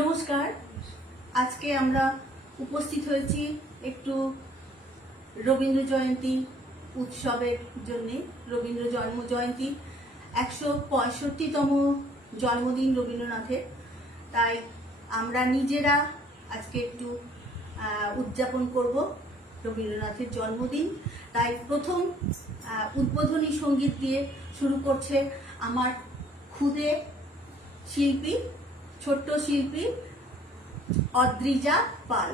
নমস্কার। আজকে আমরা উপস্থিত হয়েছি একটু রবীন্দ্র জয়ন্তী উৎসবের জন্য। রবীন্দ্র জন্ম জয়ন্তী 165তম জন্মদিন রবীন্দ্রনাথের, তাই আমরা নিজেরা আজকে একটু উদযাপন করব রবীন্দ্রনাথের জন্মদিন। তাই প্রথম উদ্বোধনী সঙ্গীত দিয়ে শুরু করছে আমার খুদে শিল্পী, ছোট্ট শিল্পী অদ্রিজা পাল।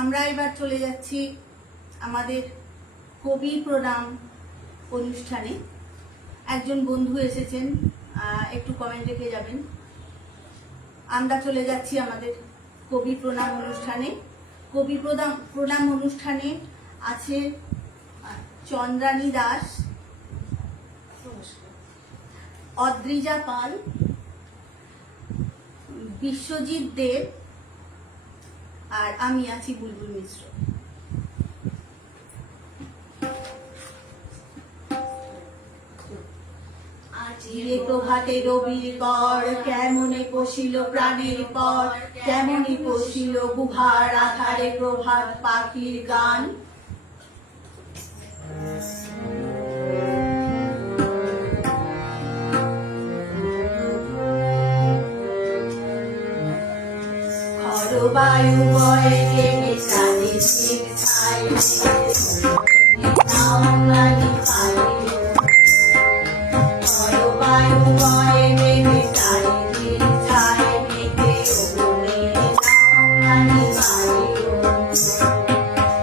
আমরা এবার চলে যাচ্ছি আমাদের কবি প্রণাম অনুষ্ঠানে। একজন বন্ধু এসেছেন, একটু কমেন্ট রেখে যাবেন। আমরা চলে যাচ্ছি আমাদের কবি প্রণাম অনুষ্ঠানে। কবি প্রণাম অনুষ্ঠানে আছে চন্দ্রানী দাস, অদ্রিজা পাল, বিশ্বজিৎ দেব, আর আমি আছি বুলবুল মিশ্র। আজিরে প্রভাতে রবির কর, কেমনে পশিল প্রাণের পর, কেমনে পশিল গুহার আধারে প্রভাত পাখির গান। বায়ু বয়ে নেমে চাঁদের ঠিক ছাই নাওমানি পাইল, বায়ু বয়ে নেমে চাঁদের ঠিক ছাই মেঘে ওপরে নাওমানি পাইল।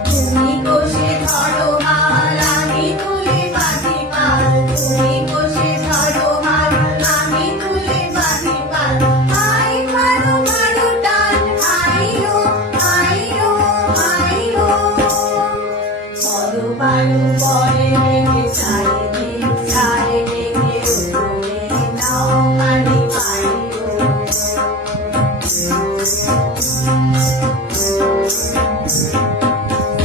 তুমি কোষে ধরো হাল, আমি তুলে বাঁধি পাল, তুমি কোষে ধরো হাল, আমি তুলে বাঁধি পাল। বায়ু বয়ে নেমে চারিদিক ছাই মেঘে ওপরে নাওমানি পাইল।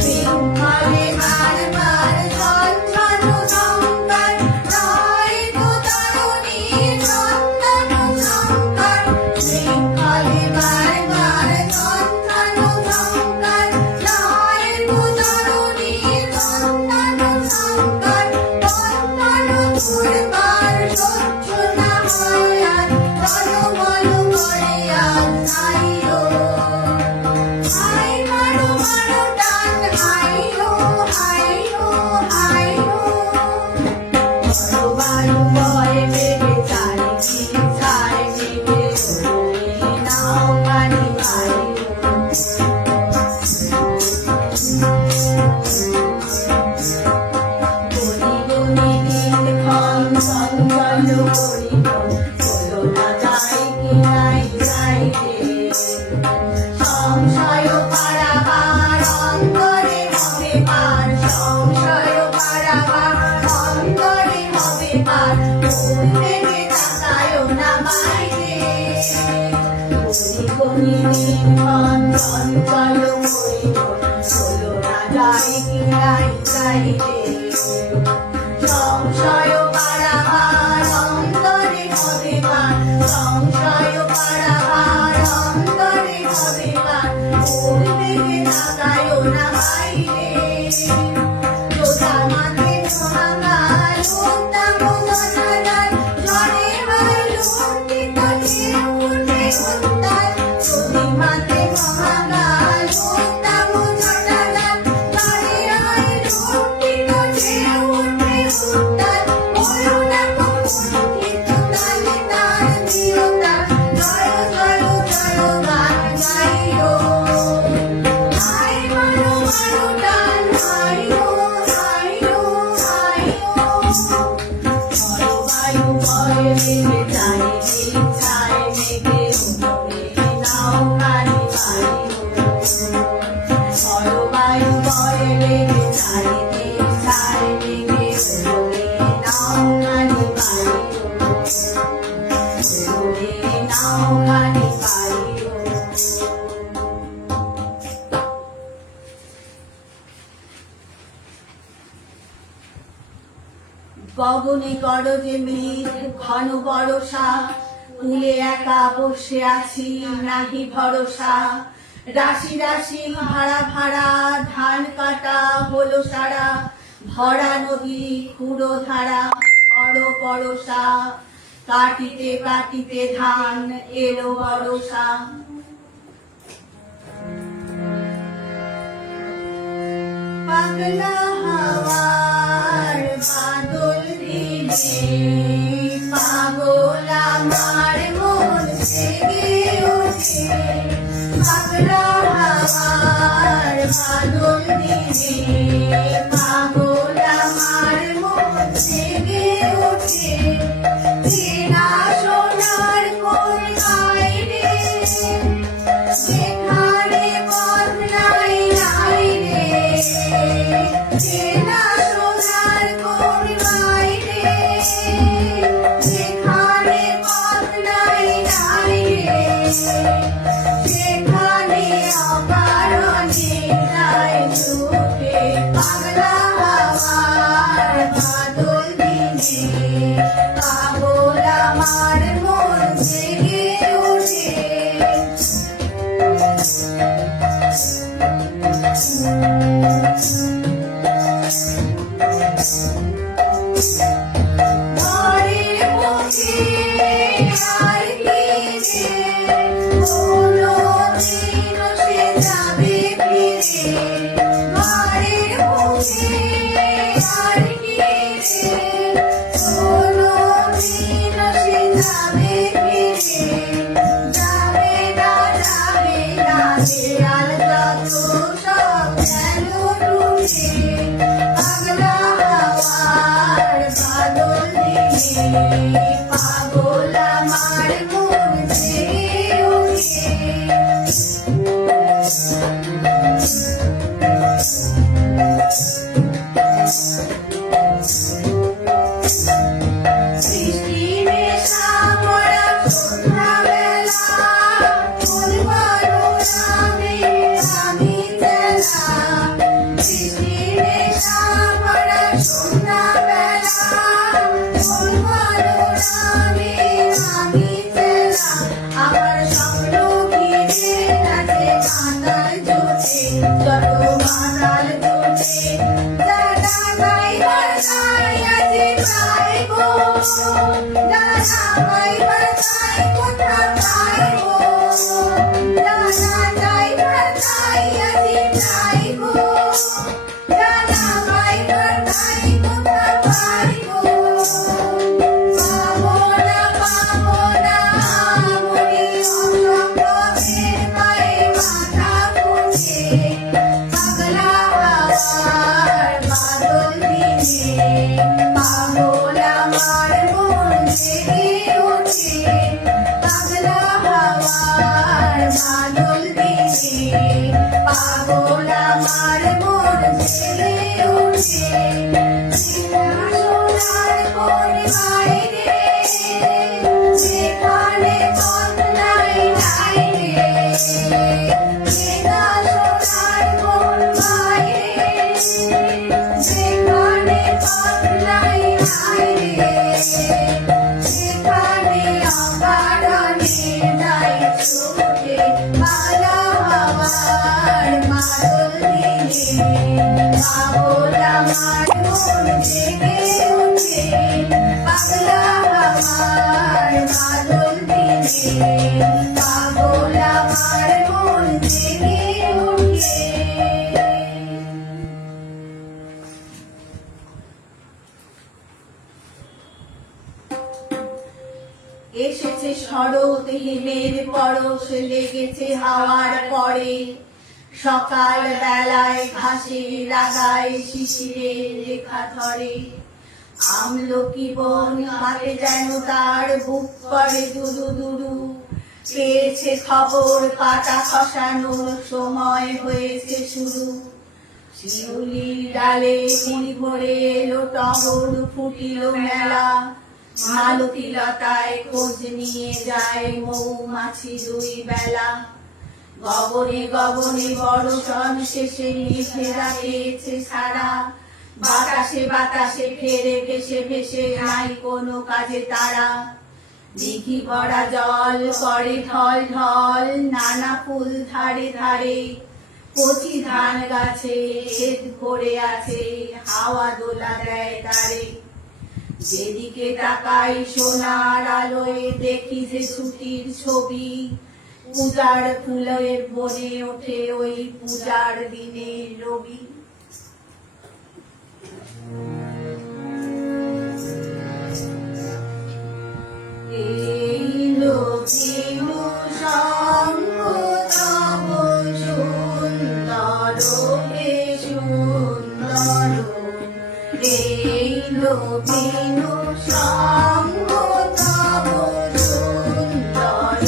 শৃঙ্খলে বারবার ঝনঝনো শঙ্কর, রয় তো তরুণীর নন্দন শঙ্কর। শৃঙ্খলে বারবার ঝনঝনো শঙ্কর, রয় তো তরুণীর নন্দন শঙ্কর। বন্দন দুর্বার সহ্য না হয় আর, টলমল করে আর চাইল। হাই মারো মারো টান, হাইলো হাইলো হাইলো। বায়ু বয়ে নেমে চারিদিক ছাই মেঘে ওপরে নাওমানি পাইল। গনি গনি দিনক্ষণ চঞ্চল করিল, হলো না যাই কি নাই যাইতে। সংশয় পারাবার অন্তরে হবে পার, সংশয় পারাবার অন্তরে হবে পার। মন থেকে তাকায়ো না বাইরে। চঞ্চল মরিমন হলো না যাই কিনাই চাইতে সংশয় পারাবার অন্তরে হবে পান সংশয় পারাবার অন্তরে হবে পান ওর দিকে তাকায় না বাইরে তোতার মাঝে মহাকাল উত্তম গণাগার ঝড়ে বায়ু লুণ্ঠিত ঢেউ উঠে উত্তাল তোদের মাঝে মহাকাল উত্তম গণাগার ঝড়ে বায়ু লুণ্ঠিত ঢেউ উঠে উত্তাল করুণা কুণ্ঠিত তালে তার দিয়তা জয় জয় জয় গান গাইও আই মারো মারো টান আইও আইও আইও জলবায়ু ভয়ে মেঘে চারিদিক ছায় মেঘে উঠবে নাও খালি জলবায়ু ভয়ে মেঘে চারিদিক ছায় মেঘে উঠবে নাও খালি উঠবে নাও খালি গগনে গরজে মেঘ ঘন বরষা কুলে একা বসে আছি নাহি ভরসা রাশি রাশি ভাড়া ভাড়া ধান কাটা হলো সারা ভরা নদী খুঁড়ো ধারা খড় পরশা কাটিতে কাটিতে ধান এলো বরষা পাগলা হাওয়ার বাদল দিনে পাগল আমার মন জেগে ওঠে পাগলা হাওয়ার বাদল দিনে পাগল আমার মন জেগে ওঠে চেনা সোনার কোন বাইরে যেখানে পথ নাই নাই রে চেনা সোনার কোন বাইরে যেখানে পথ নাই নাই রে সেখানে অকারণে নাই ছুটে পাগলা হাওয়ার বাদল দিনে পাগল আমার মন জেগে ওঠে ঘরের পথে আর কি রে কোনো দিন সে যাবে ফিরে ঘরের পথে আর কি রে কোনো দিন সে যাবে ফিরে যাবে না দেয়াল যত সব গেল টুটে পাগলা হাওয়ার বাদল দিনে পাগল আমার মন জেগে ওঠে সৃষ্টির নেশা পড়া সন্ধ্যাবেলা কোন বারোরামে আমি চেলা সৃষ্টির নেশা পড়া সন্ধ্যাবেলা কোন বারোরামে আমি চেলা আমার স্বপ্ন ঘিরে নাচে মাতাল জোটে যত মাতাল জোটে দাদা গাইবার গাই আছে গাইবো দাদা গাইবার গাই কোথা পাইবো দাদা গাইবার গাই আছে গাইবো দাদা গাইবার গাই কোথা পাইবো পাবো না মরি অসম্ভবের পায়ে মাথা ফুটে পাগলা হাওয়ার বাদল দিনে পাগল আমার মন জেগে ওঠে পাগলা হাওয়ার বাদল দিনে পাগল আমার মন জেগে ওঠে চেনা সোনার কোন বাইরে যেখানে পথ নাই নাই রে নাই রে, সেখানে অকারণে যাই ছুটে পাগলা হওয়ার মাদল দিনে। পাগল আমার মন জেগে ওঠে পাগলা হওয়ার মাদল দিনে। পাগল আমার মন জেগে ওঠে। এসেছে শরৎ হিমের পরশ লেগেছে হাওয়ার পরে, সকাল বেলায় ঘাসের আগায় শিশিরের রেখা ধরে। আমলকি বন কাঁপে যেন তার বুক করে দুরু দুরু, পেয়েছে খবর পাতা খসানোর সময় হয়েছে শুরু। শিউলির ডালে কুড়ি ভরে এলো টগর ফুটিল মেলা, মালতী লতায় খোঁজ নিয়ে যায় মৌমাছি দুই বেলা। গগনে গগনে বর্ষণ শেষে মেঘেরা পেয়েছে সারা, বাতাসে বাতাসে ফেরে ভেসে ভেসে নাই কোনো কাজে তারা। দিঘি ভরা জল করে ঢল ঢল নানা ফুল ধারে ধারে, কচি ধান গাছে এদ ভরে আছে হাওয়া দোলা দেয় তারে। যেদিকে তাকাই সোনার আলোয় দেখি যে ছুটির ছবি, পূজার ফুলের বনে ওঠে ওই পূজার দিনের রবি। এইলো দিনু সঙ্গ তব সুন্দর হে সুন্দর, এইলো দিনু সঙ্গ তব সুন্দর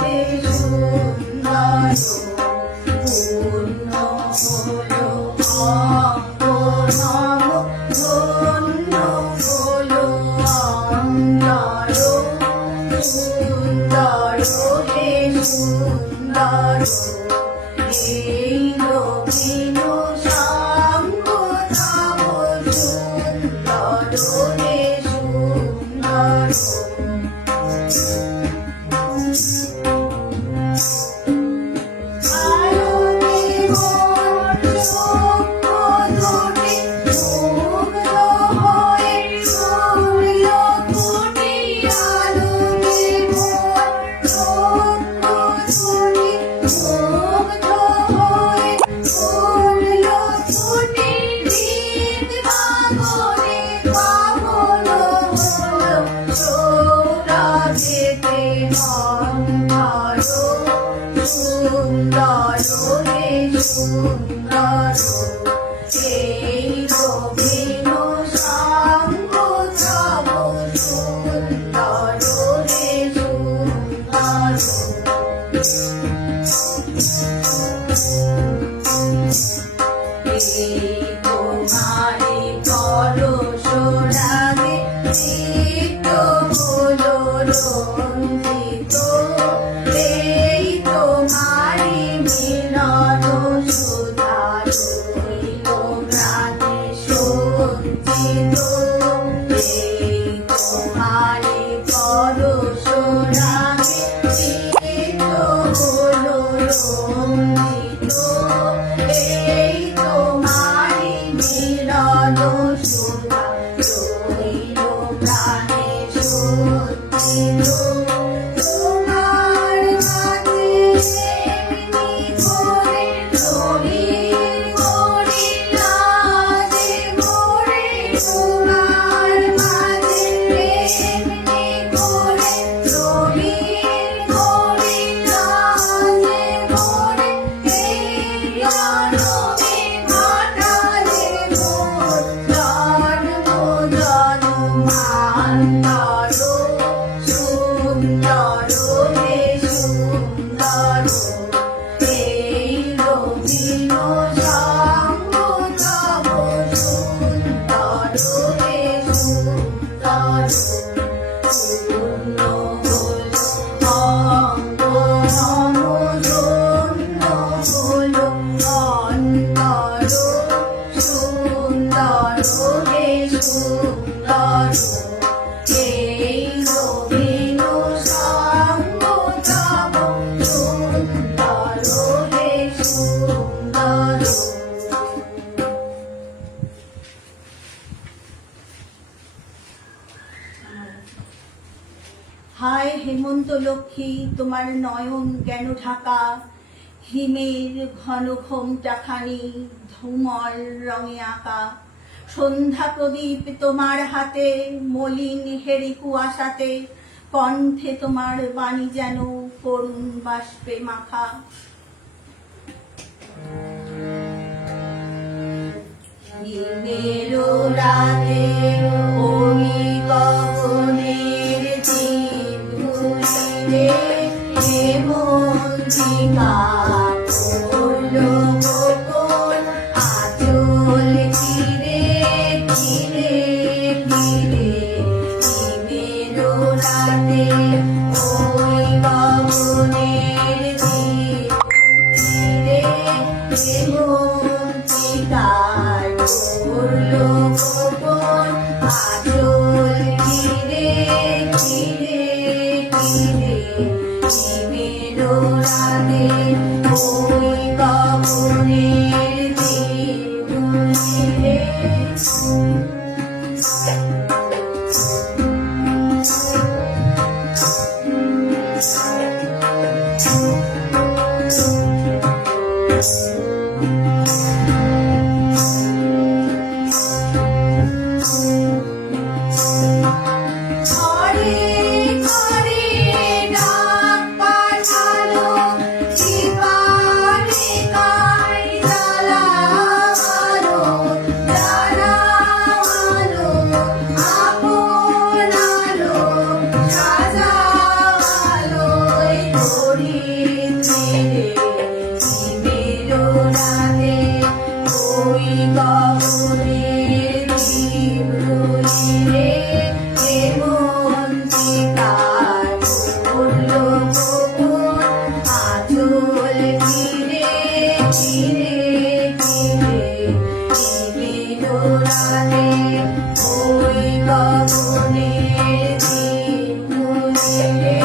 হে সুন্দর। পূর্ণ হলো অঙ্গ নব ধন্য হলো অন্তর, সুন্দর হে সুন্দর। এইলো দিনু সঙ্গ তব সুন্দর হে সুন্দর। সুন্দর হে সুন্দর, এইলো দিনু সঙ্গ তব সুন্দর হে সুন্দর। এই তোমারি পরশ রাগে চিত্ত হলো রঞ্জিত, এই তোমারি মিলন সুধার হইল প্রাণে সঞ্চিত। এই তোমারি পরশ রাগে চিত্ত হলো রঞ্জিত, এই তোমারি মিলন সুধার হইল প্রাণে সঞ্চিত। তোমার মাঝে এমনি করে রঙিন করিলা যে মোরে, তোমার মাঝে এমনি করে রঙিন করিলা যে মোরে। এই জনমে ঘটালে মোর জন্ম জন্মান্তর, সুন্দর হে সুন্দর। এইলো দিনু সঙ্গ তব সুন্দর হে সুন্দর। পূর্ণ হলো অঙ্গ নব ধন্য হলো অন্তর, সুন্দর হে সুন্দর। এই রবীন্দ্র সঙ্গ তব সুন্দর হে সুন্দর। হায় হেমন্ত লক্ষ্মী, তোমার নয়ন কেন ঢাকা, হিমের ঘন ঘোমটাখানি ধূমর রঙে আঁকা। সন্ধ্যা প্রদীপ তোমার হাতে, মলিন হেরি কুয়াশাতে, কণ্ঠে তোমার বাণী যেন করুণ বাষ্পে মাখা। হিমের রাতে ওই গগনের দ্বীপ ধুলিরে হেমন্তিকা পড়লো গোপন আঁচল ঘিরে ঘিরে ঘিরে। হিমের রাতে ওই গগনের দ্বীপ ধুলিরে হেমন্তিকা পড়লো গোপন আঁচল ঘিরে ঘিরে ঘিরে। হিমের রাতে ওই গগনের দ্বীপ ধুলিরে। ঘরে ঘরে ডাক পাঠালো, দীপারে কার জ্বালালো, জ্বালালো আপন আলো, সাজালো ধরিত্রীরে। হিমের রাতে ওই গগনের দ্বীপ ধুলিরে হেমন্তিকা পড়লো গোপন আঁচল ঘিরে ঘিরে ঘিরে। হিমের রাতে ওই গগনের দ্বীপ ধুলিরে।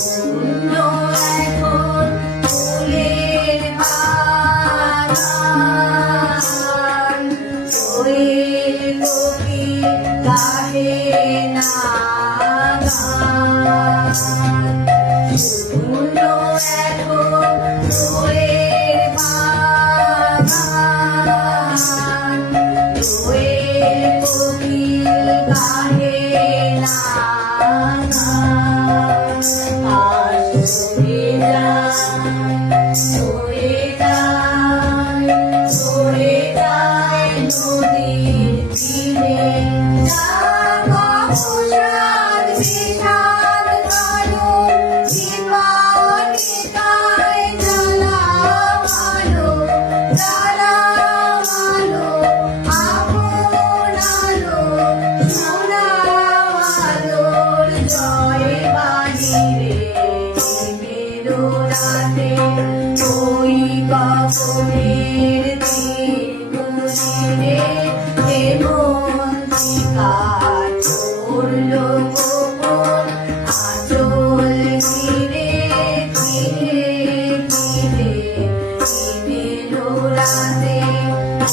শূন্য এখন ফুলের বাগান, দোয়েল কোকিল গাহে না গান। শূন্য এখন ফুলের বাগান, দোয়েল কোকিল গাহে না গান। সরে যায় সরে যায় সরে যায় নদীর তীরে। বিষাদ বিষাদ কালো জীবনিকায় জ্বালামালো জ্বালামালো আপন আলো সোনার জয় বাণী রে। হিমের রাতে ওই গগনের দ্বীপ ধুলিরে হেমন্তিকা পড়লো গোপন আঁচল ঘিরে ঘিরে ঘিরে। হিমের রাতে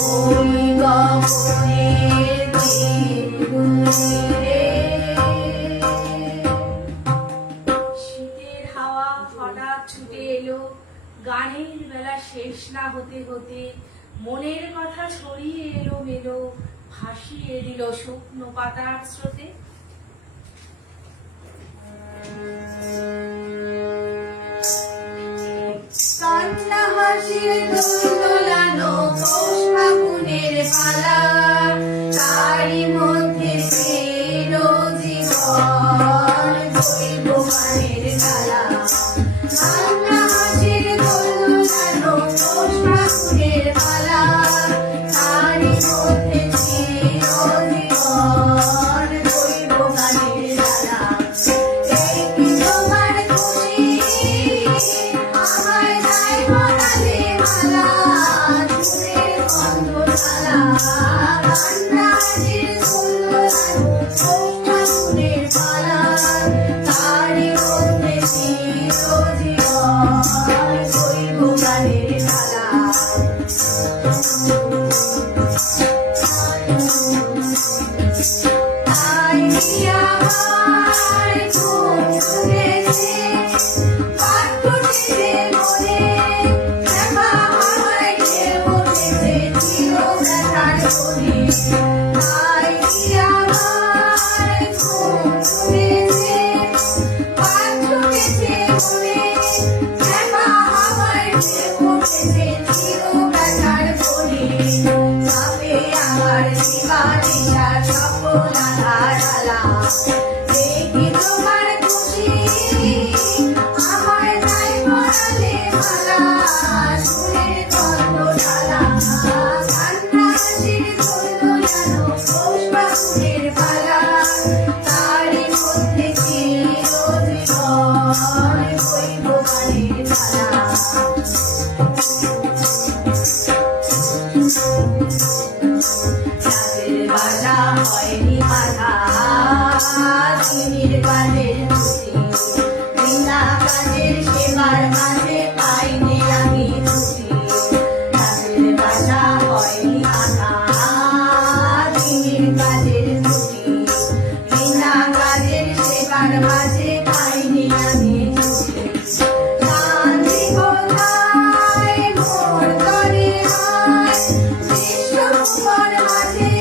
ওই গগনের দ্বীপ ধুলিরে। শীতের হাওয়া হঠাৎ ছুটে এলো, গানের বেলা শেষ না হতে হতে মনের কথা ছড়িয়ে এলো মেলো, ভাসিয়ে দিল শুকনো পাতার স্রোতে। কান্না হাসির দোল দোলানো পৌষ ফাগুনের পালা, তারই মধ্যে ছিল জীবন দৈব গানের ডালা। কান্না হাসির দোল দোলানো পৌষ ফাগুনের পালা, তারই মধ্যে মধ্যে চিরজীবন রইব গানের ধারা। এই কি তোমার খুশি, আমায় তাই পরালে মালা, চুলের গন্ধশালা, কান্নাজির ফুলদানি, ফাগুনের পালা, তারই মধ্যে চিরজীবন রইব গানের ধারা। তাই কি আমার ঘুম ভেঙেছে, পাট ফুটেছে মনে, শ্যামা হাওয়ায় ঢেউ উঠেছে চিরব্যথার বনে। তাই কি আমার ঘুম ভেঙেছে, পাট ফুটেছে মনে, শ্যামা হাওয়ায় ঢেউ উঠেছে চিরব্যথার বনে। চাপে আমার দিবানিশা সকল আধার আলা। এই কি তোমার খুশি, আমায় তাই পরালে মালা, চুলের গন্ধশালা, কান্নাজির ফুলদানি, ফাগুনের পালা, তারই মধ্যে চিরজীবন রইব গানের ধারা। রাতের বাজা হয়নি বাধা, দিনের কাজের ছুটি, বিনা কাজের সেবার মাঝে পাইনি আমি ছুটি। রাতের বাজা হয়নি বাধা, দিনের কাজের ছুটি, বিনা কাজের সেবার মাঝে পাইনি আমি ছুটি। শান্তি কোথায় মোর তরে হয়, বিশ্বভুবন মাঝে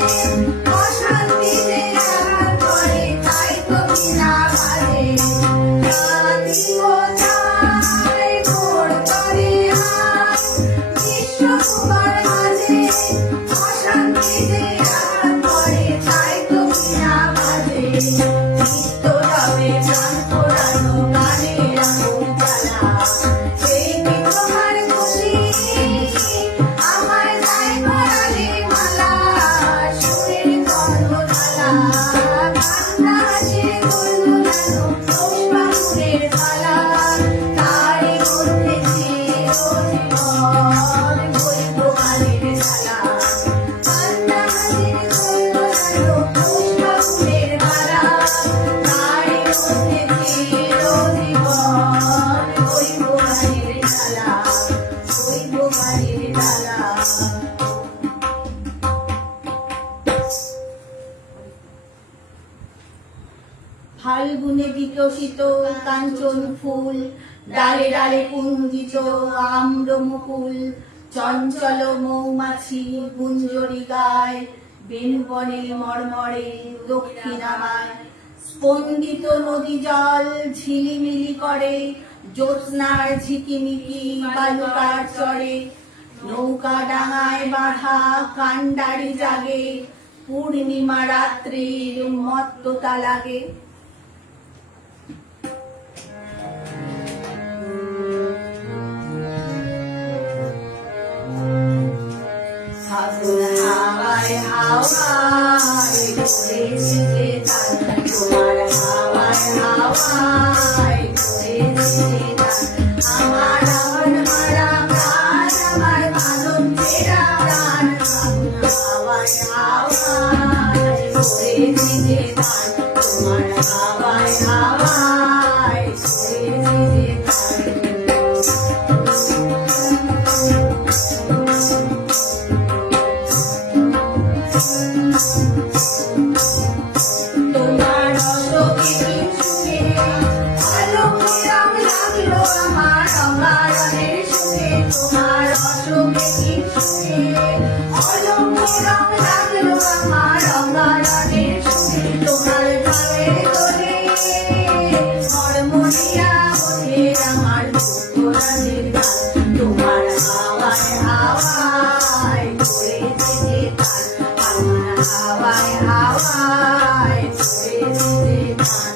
অশান্তি যে আঘাত করে, তাই তো বিনা বাজে। শান্তি কোথায় মোর তরে হয়, বিশ্বভুবন মাঝে অশান্তি যে আঘাত করে, তাই তো বিনা বাজে। নিত্য রবে প্রাণ পোড়ানো গানের আগুন জ্বালা। এই কি তোমার খুশি, আমায় তাই পরালে মালা, চুলের গন্ধশালা, কান্নাজির ফুলদানি, ফাগুনের পালা, তারই মধ্যে চিরজীবন রইব গানের ধারা। কান্নাজির ফুলদানি, ফাগুনের পালা, তারই মধ্যে চিরজীবন রইব গানের ধারা, রইব গানের ধারা। ফাল্গুনে বিকশিত কাঞ্চন ফুল, ডালে ডালে কুঞ্জিত আম্র মুকুল, চঞ্চল মৌমাছি গুঞ্জরি গায়, বেনুবনে মর্মরে দক্ষিণামায়। স্পন্দিত নদী জল ঝিলিমিলি করে, জ্যোৎস্নার ঝিকিমিকি বালুকার চরে। নৌকা ডাঙায় বাঁধা কান্ডারি জাগে, পূর্ণিমা রাত্রির মত্ততা লাগে। ফাগুন হাওয়ায় হাওয়ায় ঘুরেছে যে তার, তোমার হাওয়ায় হাওয়ায় ঘুরেছে যে তার। আমার আপন হারা প্রাণ, আমার মানব ফেরা প্রাণ, ফাগুন হাওয়ায় হাওয়ায় ঘুরেছে যে তার, তোমার হাওয়ায় হাওয়ায় ঘুরেছে যে তার। তোমার অশোকে সুখে আলোকে রং লাগলো আমার অঙ্গারণের সুখে। তোমার অশোকে সুখে আলোকে রং লাগলো আমার অঙ্গারণের সুখে। তোমার ভাবের দোলে মরমরিয়া ওঠে আমার ভোরানের গান। তোমার হাওয়ায় হাওয়ায় ঘুরেছে যে তার, আমার হাওয়ায় হাওয়ায় ঘুরেছে যে তার।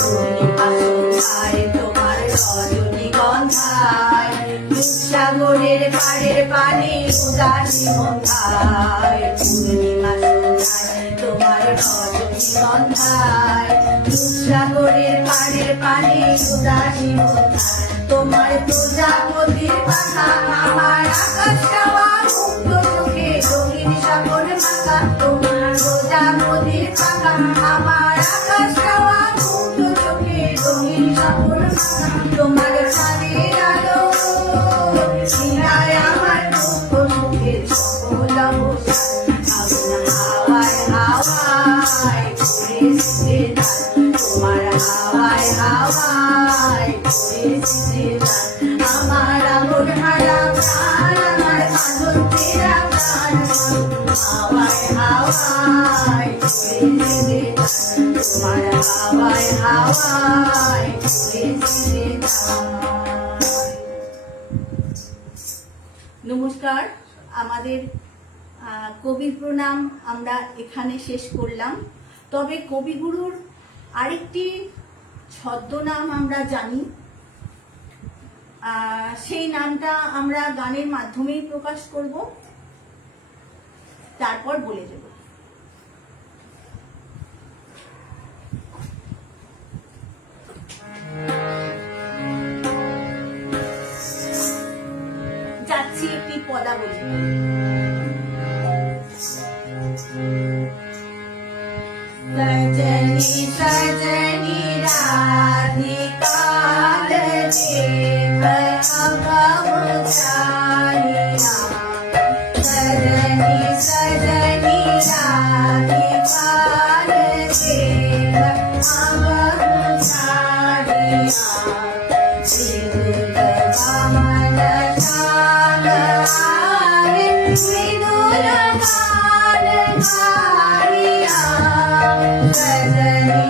তুমি উদাসী সন্ধ্যায় পূর্ণিমা সন্ধ্যায় তোমার রজনীগন্ধায় দুঃসাগরের পাড়ের পানে উদাসী সন্ধ্যায় তোমার প্রজাপতির পাখা আমার আকাশ চাওয়া মুক্ত চোখে রঙিন সাগর মাখা তোমার প্রজাপতির পাখা আমার আকাশ চাওয়া মুক্ত চোখে রঙিন সাগর মাখা তোমার চাঁদের আলো শিলায় আমার দুঃখ সুখের সকল অবসান আগুন হাওয়ায় হাওয়ায় পড়েছে দান তোমার হাওয়ায় হাওয়ায় পড়েছে দান আমার আগুন হারা প্রাণ আমার কাঁদন তেরা প্রাণ হাওয়ায় হাওয়ায় পড়েছে দান তোমার হাওয়ায় হাওয়ায় পড়েছে দান। নমস্কার, আমাদের কবি প্রণাম আমরা এখানে শেষ করলাম। তবে কবিগুরুর আরেকটি ছদ্মনাম আমরা জানি, সেই নামটা আমরা গানের মাধ্যমেই প্রকাশ করব, তারপর বলে দেব। যাচ্ছি একটি পদাবলী। सजनी सजनी राधिका देख अभवचारिया सजनी सजनी राधिका देख अभवचारिया श्रीदुर्ग वामन सागरे विदुर गान गारिया सजनी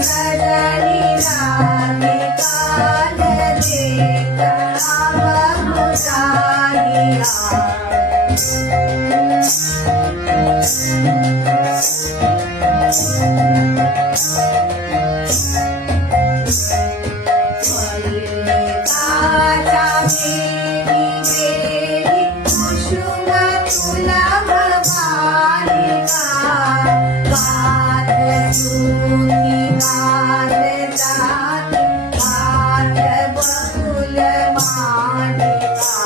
सजनी राधिका देख बहुल मालिका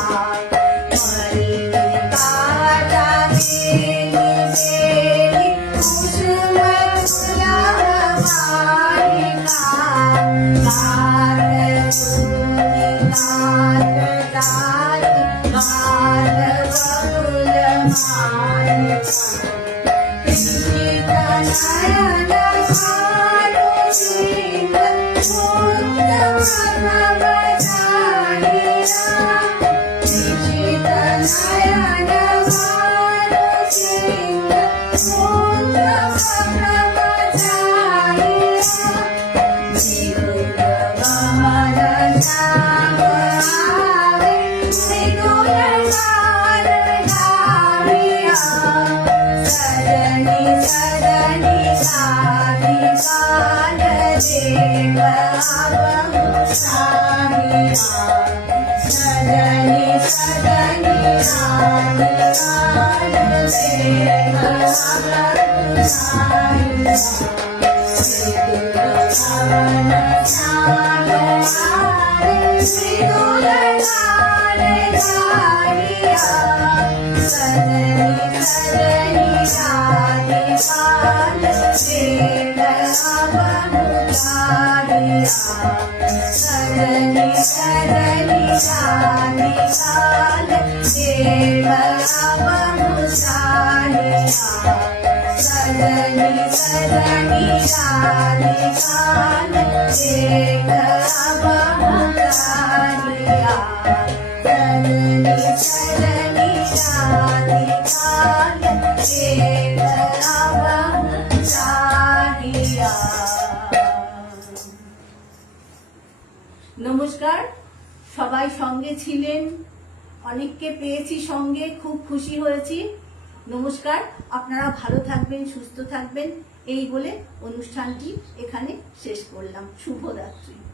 নমস্কার, সবাই সঙ্গে ছিলেন, অনেককে পেয়েছি সঙ্গে, খুব খুশি হয়েছি। নমস্কার, আপনারা ভালো থাকবেন, সুস্থ থাকবেন, এই বলে অনুষ্ঠানটি এখানে শেষ করলাম। শুভরাত্রি।